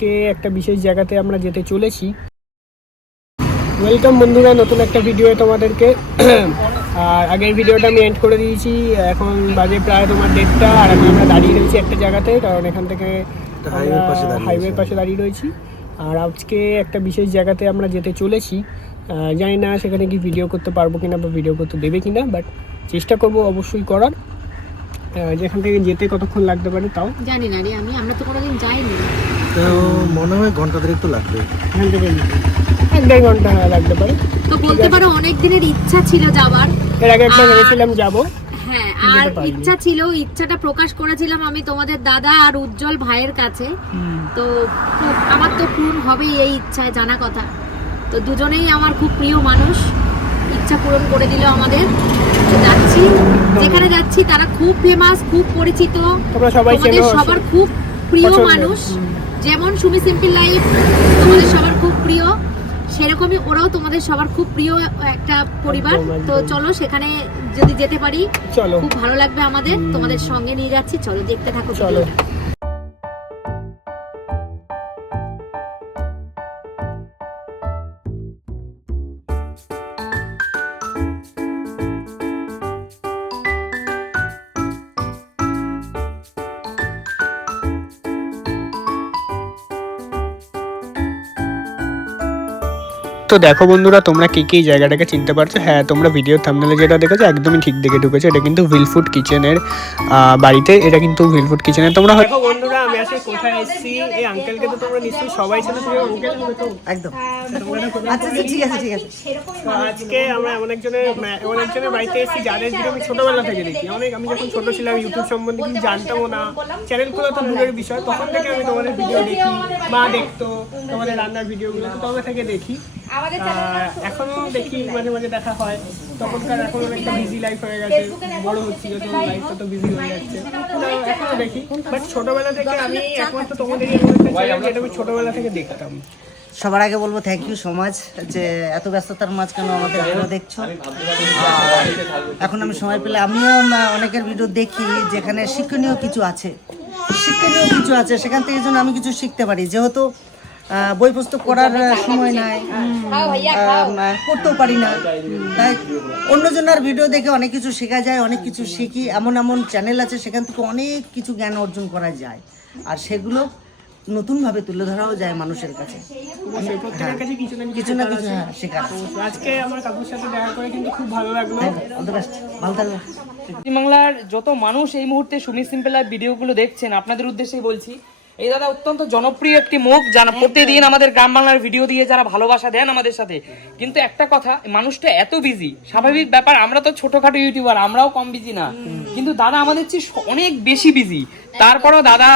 কে একটা বিশেষ জায়গাতে আমরা যেতে চলেছি। ওয়েলকাম বন্ধুরা, নতুন একটা ভিডিও তোমাদেরকে। আর আগের ভিডিওটা আমি এন্ড করে দিয়েছি, এখন বাজে প্রায় তোমার 1:30, আর এখন আমরা দাঁড়িয়ে রয়েছি একটা জায়গাতে, কারণ এখান থেকে হাইওয়ের পাশে দাঁড়িয়ে রয়েছি। আর আজকে একটা বিশেষ জায়গাতে আমরা যেতে চলেছি। জানি না সেখানে কি ভিডিও করতে পারবো কিনা বা ভিডিও করতে দেবে কিনা, বাট চেষ্টা করবো অবশ্যই করার। যেখান থেকে যেতে কতক্ষণ লাগতে পারে তাও জানি না রে, আমরা তো কোনোদিন যাইনি। তো মনে হয় ঘন্টা দেড়েক তো লাগবে, এখান থেকে 1-1.5 ঘন্টা লাগতে পারে। তো বলতে পারো অনেক দিনের ইচ্ছা ছিল যাবার। এর আগে একটা ভেবেছিলাম যাবো, হ্যাঁ, আর ইচ্ছা ছিল, ইচ্ছাটা প্রকাশ করেছিলাম আমি তোমাদের দাদা আর উজ্জ্বল ভাইয়ের কাছে। তো আমার তো পূরণ হবেই এই ইচ্ছায়, জানা কথা। তো দুজনেই আমার খুব প্রিয় মানুষ, ইচ্ছা পূরণ করে দিল আমাদের। যাচ্ছি, যেখানে যাচ্ছি তারা খুব ফেমাস, খুব পরিচিত, তোমাদের সবার খুব প্রিয় মানুষ। যেমন সুমি সিম্পল লাইফ তোমাদের সবার খুব প্রিয়, সেরকমই ওরাও তোমাদের সবার খুব প্রিয় একটা পরিবার। তো চলো সেখানে যদি যেতে পারি খুব ভালো লাগবে আমাদের। তোমাদের সঙ্গে নিয়ে যাচ্ছি, চলো দেখতে থাকো। চলো। তো দেখো বন্ধুরা, তোমরা কি কি জায়গাটাকে চিনতে পারছো? হ্যাঁ, তোমরা ভিডিও থাম্বনেলে যেটা দেখেছো একদমই ঠিক দেখে ঢুকেছো। এটা কিন্তু ভিলফুড কিচেনের বাড়িতে, এটা কিন্তু ভিলফুড কিচেনের। তোমরা দেখো বন্ধুরা, আমি আজকে কোথায় এসেছি, এই আঙ্কেলকে তো তোমরা নিশ্চয়ই সবাই চেনো। তুমি আঙ্কেল হবে তো? একদম। আচ্ছা ঠিক আছে ঠিক আছে। তো আজকে আমরা এমন একজনের বাড়িতে এসেছি যাদের ভিডিও আমি ছোটবেলা থেকে দেখি। আমি যখন ছোট ছিলাম ইউটিউব সম্বন্ধে কিছু জানতামও না, চ্যানেল খোলা তো দূরের বিষয়, তখন থেকে আমি তোমাদের ভিডিও দেখি, মা দেখতো তোমাদের রান্নার ভিডিওগুলো, তো তবে থেকে দেখি। এখনো দেখি, মাঝে মাঝে দেখা হয়। তখনকার এখন অনেকটা বিজি লাইফ হয়ে গেছে, বড় হচ্ছি যত লাইফটা তো বিজি হয়ে যাচ্ছে, তো এখনো দেখি। বাট ছোটবেলা থেকে আমি একমাত্র তোমাদের যেটা আমি ছোটবেলা থেকে দেখতাম। সবার আগে বলবো থ্যাংক ইউ সো মাচ, যে এত ব্যস্ততার মাঝখানে আমাদের ভিডিও দেখছো। এখন আমি সময় পেলে আমিও অনেকের ভিডিও দেখি যেখানে শিক্ষণীয় কিছু আছে, সেখান থেকে যেন আমি কিছু শিখতে পারি। যেহেতু বই পুস্তক পড়ার সময় নাই, পড়তেও পারি না, তাই অন্যজনের ভিডিও দেখে অনেক কিছু শেখা যায়, অনেক কিছু শিখি। এমন চ্যানেল আছে সেখান থেকে অনেক কিছু জ্ঞান অর্জন করা যায়, আর সেগুলো নতুনভাবে তুলে ধরাও যায় মানুষের কাছে। কিছু না কিছু শেখা। আজকে আমার কাকুর সাথে দেখা করে কিন্তু খুব ভালো লাগলো। ভালো থাকবে। পশ্চিমবাংলার যত মানুষ এই মুহূর্তে সুমি সিম্পল লাইফ ভিডিওগুলো দেখছেন, আপনাদের উদ্দেশ্যেই বলছি, এই দাদা অত্যন্ত জনপ্রিয় একটি মুখ, যারা প্রতিদিন আমাদের গ্রাম বাংলার ভিডিও দিয়ে যারা ভালোবাসা দেন আমাদের সাথে। কিন্তু একটা কথা, মানুষটা এত বিজি, স্বাভাবিক ব্যাপার, আমরা তো ছোটখাটো ইউটিউবার, আমরাও কম বিজি না, কিন্তু দাদা আমাদের চেয়ে অনেক বেশি বিজি। তারপরও দাদা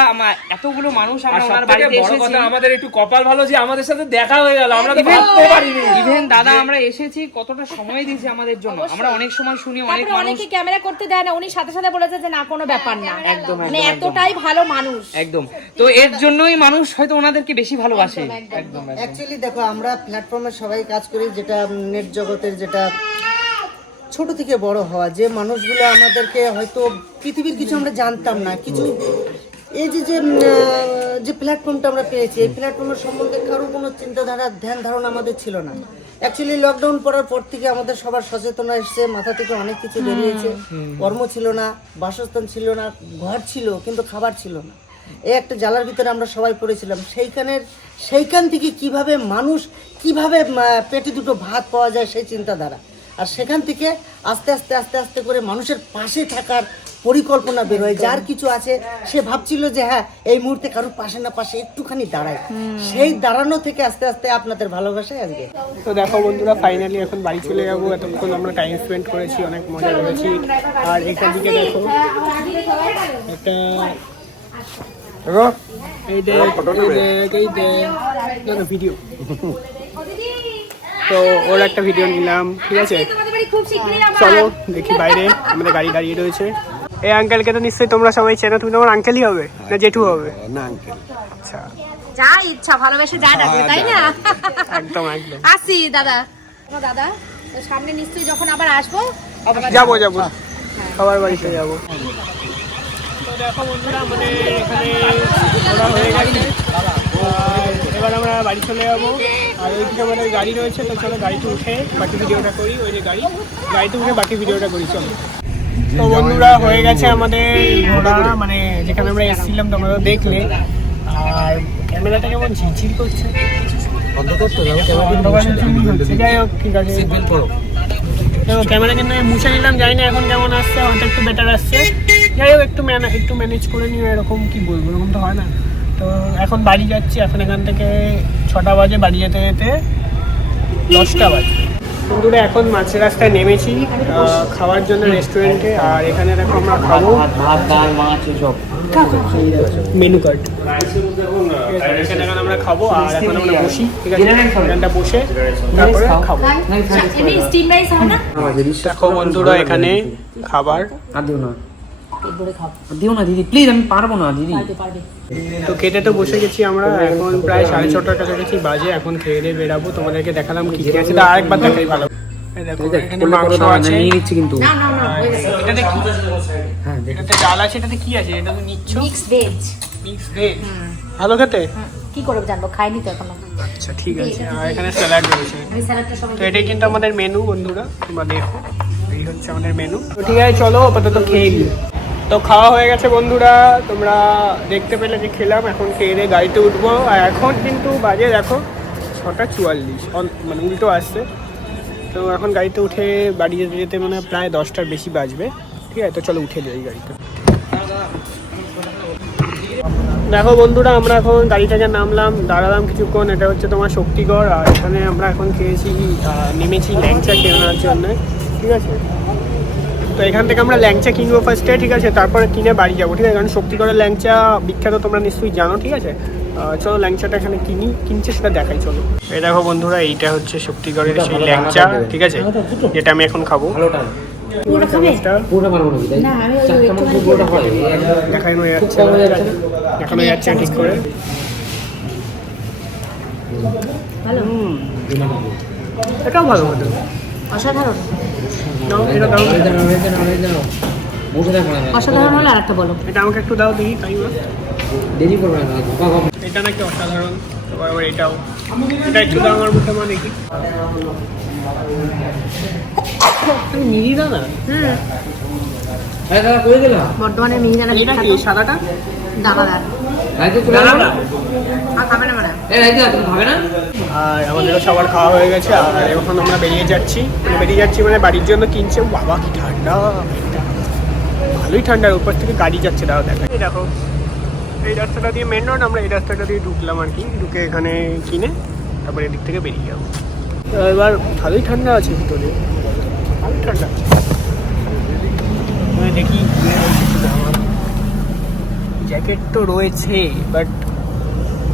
এতগুলো মানুষ আমরা ওনার বাড়িতে এসেছি, আমাদের একটু কপাল ভালো যে আমাদের সাথে দেখা হয়ে গেল, আমরা তো ভাবতে পারিনি। ইভেন দাদা আমরা এসেছি, কতটা সময় দিয়েছে আমাদের জন্য। আমরা অনেক সময় শুনি অনেকে ক্যামেরা করতে দেয় না, উনি সাথে সাথে বলেছে যে না কোনো ব্যাপার না, একদম মানে এতটাই ভালো মানুষ একদম। তো এর জন্যই মানুষ হয়তো ওনাদেরকে বেশি ভালোবাসে। একদম। অ্যাকচুয়ালি দেখো, আমরা প্ল্যাটফর্মে সবাই কাজ করি, যেটা নেট জগতের, যেটা ছোট থেকে বড় হওয়া, যে মানুষগুলো আমাদেরকে হয়তো পৃথিবীর কিছু আমরা জানতাম না, কিছু এই যে প্ল্যাটফর্মটা আমরা পেয়েছি, এই প্ল্যাটফর্মের সম্বন্ধে কারো কোনো চিন্তাধারা, ধ্যান ধারণা আমাদের ছিল না। অ্যাকচুয়ালি লকডাউন পড়ার পর থেকে আমাদের সবার সচেতনা এসছে, মাথা থেকে অনেক কিছু বেরিয়েছে। কর্ম ছিল না, বাসস্থান ছিল না, ঘর ছিল কিন্তু খাবার ছিল না। এই একটা জ্বালার ভিতরে আমরা সবাই পড়েছিলাম। সেইখান থেকে কিভাবে মানুষ, কিভাবে পেটে দুটো ভাত পাওয়া যায়, সেই চিন্তাধারা। আর সেখান থেকে আস্তে আস্তে আস্তে আস্তে করে মানুষের পাশে থাকার পরিকল্পনা বেরোয়। যার কিছু আছে সে ভাবছিল যে হ্যাঁ এই মুহূর্তে কারোর পাশে না পাশে একটুখানি দাঁড়ায়, সেই দাঁড়ানো থেকে আস্তে আস্তে আপনাদের ভালোবাসায় আজকে। তো দেখো বন্ধুরা, ফাইনালি এখন বাড়ি চলে যাবো। এতক্ষণ আমরা টাইম স্পেন্ড করেছি, অনেক মজা করেছি। আর এখান থেকে দেখো একটা ভিডিও, তো ওর একটা ভিডিও নিলাম, ঠিক আছে। চলো দেখি, বাইরে আমাদের গাড়ি দাঁড়িয়ে রয়েছে। এই আঙ্কেলকে তো নিশ্চয়ই তোমরা সবাই চেনো, তুমি তোমার আঙ্কেলই হবে না জেঠু হবে? না আঙ্কেল। আচ্ছা, যা ইচ্ছা ভালোবেসে যা ডাকবে, তাই না? একদম একদম। আসি দাদা, দাদা সামনে নিশ্চয়ই যখন আবার আসবো যাবো সবার বাড়িতে যাবো। তো দেখো বন্ধুরা, আমাদের এখানে ঘোরা হয়ে গেছে। এবার আমরা বাড়ি চলে যাবো। আর ওইদিকে আমাদের গাড়ি রয়েছে, তো চলো গাড়িতে উঠে বাকি ভিডিওটা করি। ওই যে গাড়িতে উঠে বাকি ভিডিওটা করি চলো। তো বন্ধুরা হয়ে গেছে আমাদের ঘোড়া, মানে যেখানে আমরা এসেছিলাম তোমরা তো দেখলে। আর ক্যামেরাটা কেমন ঝিরঝির করছে, যাই হোক ঠিক আছে। তো ক্যামেরা কিন্তু আমি মুছে নিলাম, জানি না এখন কেমন আসছে, হয়তো একটু বেটার আসছে। যাই হোক একটু ম্যানেজ করে নিও, এরকম কি বলবো, এরকম তো হয় না। তো এখন বাড়ি যাচ্ছি, এখন এখান থেকে 6টা বাজে, বাড়ি যেতে যেতে 10টা বাজে। বন্ধুরা এখন মাছের রাস্তায় নেমেছি খাওয়ার জন্য রেস্টুরেন্টে। আর এখানে দেখো আমরা খাবো মেনু কার্ড, এখানে এখন আমরা খাবো। আর এখন আমরা বসি, ঠিক আছে, এখানটা বসে তারপরে খাবো। দেখো বন্ধুরা এখানে খাবার দিও না দিদি প্লিজ, আমি পারবো না দিদি। তো খেতে তো বসে গেছি আমরা, এখন প্রায় 6:30টার কাছাকাছি বাজে। এখন খেয়ে দিয়ে বেরাবো, তোমাদেরকে দেখালাম কি কি আছে, তা আরেকবার দেখাই ভালো। দেখো এখানে মাংস আছে, কিন্তু এটাতে কি, এটাতে ডাল আছে, এটাতে কি আছে, এটা তো নিচ্ছ মিক্স ভেজ। ভালো খেতে, কি করে জানবো, খাইনি তো এখনো। আচ্ছা ঠিক আছে। আর এখানে স্যালাড রয়েছে। আমি স্যালাডটা সবাই তো এটাই কিন্তু আমাদের মেনু বন্ধুরা, তোমরা দেখো এই হচ্ছে আমাদের মেনু। তো ঠিক আছে চলো আপাতত খেয়ে নিই। তো খাওয়া হয়ে গেছে বন্ধুরা, তোমরা দেখতে পেলে যে খেলাম। এখন খেয়ে দিয়ে গাড়িতে উঠবো। আর এখন কিন্তু বাজে দেখো 6:44, মানে উল্টো আসছে। তো এখন গাড়িতে উঠে বাড়ি যেতে যেতে মানে প্রায় 10টার বেশি বাজবে, ঠিক আছে। তো চলো উঠে যাই গাড়িতে। দেখো বন্ধুরা আমরা এখন গাড়ি থেকে নামলাম, দাঁড়ালাম কিছুক্ষণ। এটা হচ্ছে তোমার শক্তিগড়। আর এখানে আমরা এখন নেমেছি ল্যাংচা কেনার জন্য, ঠিক আছে। তো এখান থেকে আমরা ল্যাংচা কিনবো ফার্স্টে, ঠিক আছে, তারপরে কিনে বাড়ি যাবো, ঠিক আছে। কারণ শক্তিগড়ের ল্যাংচা বিখ্যাত, তোমরা নিশ্চয়ই জানো, ঠিক আছে। চলো ল্যাংচাটা এখানে কিনছে সেটা দেখাই চলো। এই দেখো বন্ধুরা এইটা হচ্ছে শক্তিগড়ের সেই ল্যাংচা, ঠিক আছে, যেটা আমি এখন খাবো। দেখানো যাচ্ছে ঠিক করে। এটাও ভালো হতো, অসাধারণ। এটা দাও, অসাধারণ হলে আরেকটা বলো। এটা আমাকে একটু দাও দেখি, তাই দেরি করবে না। এটা নাকি অসাধারণ। আবার এটাও, এটা একটু দাও আমার মুখে মা দেখি। তুমি মিহিদা না? বর্ধমানের মিহিদানা এটা কি সাদাটা? দানাদার। খাবে না মানে? আর আমাদেরও সবার খাওয়া হয়ে গেছে। আর এখন আমরা বেরিয়ে যাচ্ছি মানে বাড়ির জন্য কিনছে। বাবা কি ঠান্ডা, ভালোই ঠান্ডার উপর থেকে গাড়ি যাচ্ছে, দাও দেখা। এই দেখো এই রাস্তাটা দিয়ে মেন রোড, আমরা এই রাস্তাটা দিয়ে ঢুকলাম আর কি, ঢুকে এখানে কিনে তারপরে এদিক থেকে বেরিয়ে যাবো। এবার ভালোই ঠান্ডা আছে ভিতরে, ভালোই ঠান্ডা। দেখি জ্যাকেট তো রয়েছে, বাট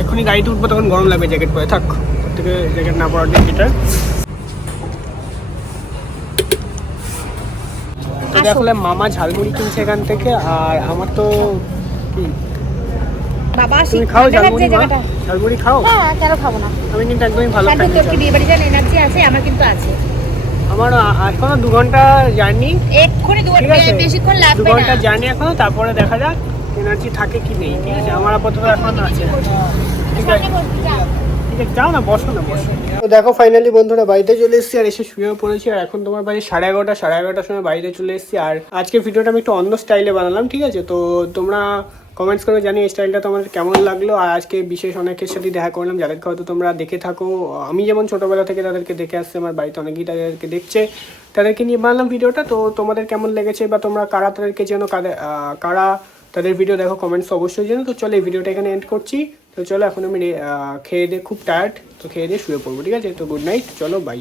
এখনই গাড়িতে উঠবো তখন গরম লাগবে জ্যাকেট পরে, থাক ওর থেকে জ্যাকেট না পরার দিন এটা। তো দেখলে মামা ঝালমুড়ি কিনছে এখান থেকে। আর আমার তো কি, বাবা তুমি খাও ঝালমুড়ি? ঝালমুড়ি খাও? হ্যাঁ, কেন খাবো না? আমি কিন্তু একদমই ভালো খাই। তোর কি বিয়ে বাড়ি যাওয়ার এনার্জি আছে? আমার কিন্তু আছে। আমার এখনো 2 ঘন্টা জার্নি, এক্ষুনি 2 ঘন্টা, বেশিক্ষণ লাগবে না। 2 ঘন্টা জার্নি এখনো, তারপরে দেখা যাক এনার্জি থাকে কি নেই, ঠিক আছে। আমার আপাতত এখন আছে, ঠিক আছে। যাও না, বসো না, বসো। তো দেখো ফাইনালি বন্ধুরা বাড়িতে চলে এসেছি আর এসে শুয়েও পড়েছি। আর এখন তোমার বাড়ি 11:30 সময় বাড়িতে চলে এসেছি। আর আজকে ভিডিওটা আমি একটু অন্য স্টাইলে বানালাম, ঠিক আছে। তো তোমরা কমেন্টস করে জানি এই স্টাইলটা তোমাদের কেমন লাগলো। আর আজকে বিশেষ অনেকের সাথে দেখা করলাম, যাদেরকে হয়তো তোমরা দেখে থাকো। আমি যেমন ছোটোবেলা থেকে তাদেরকে দেখে আসছি, আমার বাড়িতে অনেকেই তাদেরকে দেখছে, তাদেরকে নিয়ে বানালাম ভিডিওটা। তো তোমাদের কেমন লেগেছে বা তোমরা কারা তাদেরকে চেনো, কারা তাদের ভিডিও দেখো, কমেন্টস অবশ্যই জানো। তো চলো এই ভিডিওটা এখানে এন্ড করছি। তো চলো এখন আমি খেয়ে দিয়ে খুব টায়ার্ড, তো খেয়ে দিয়ে শুয়ে পড়বো, ঠিক আছে। তো গুড নাইট, চলো বাই।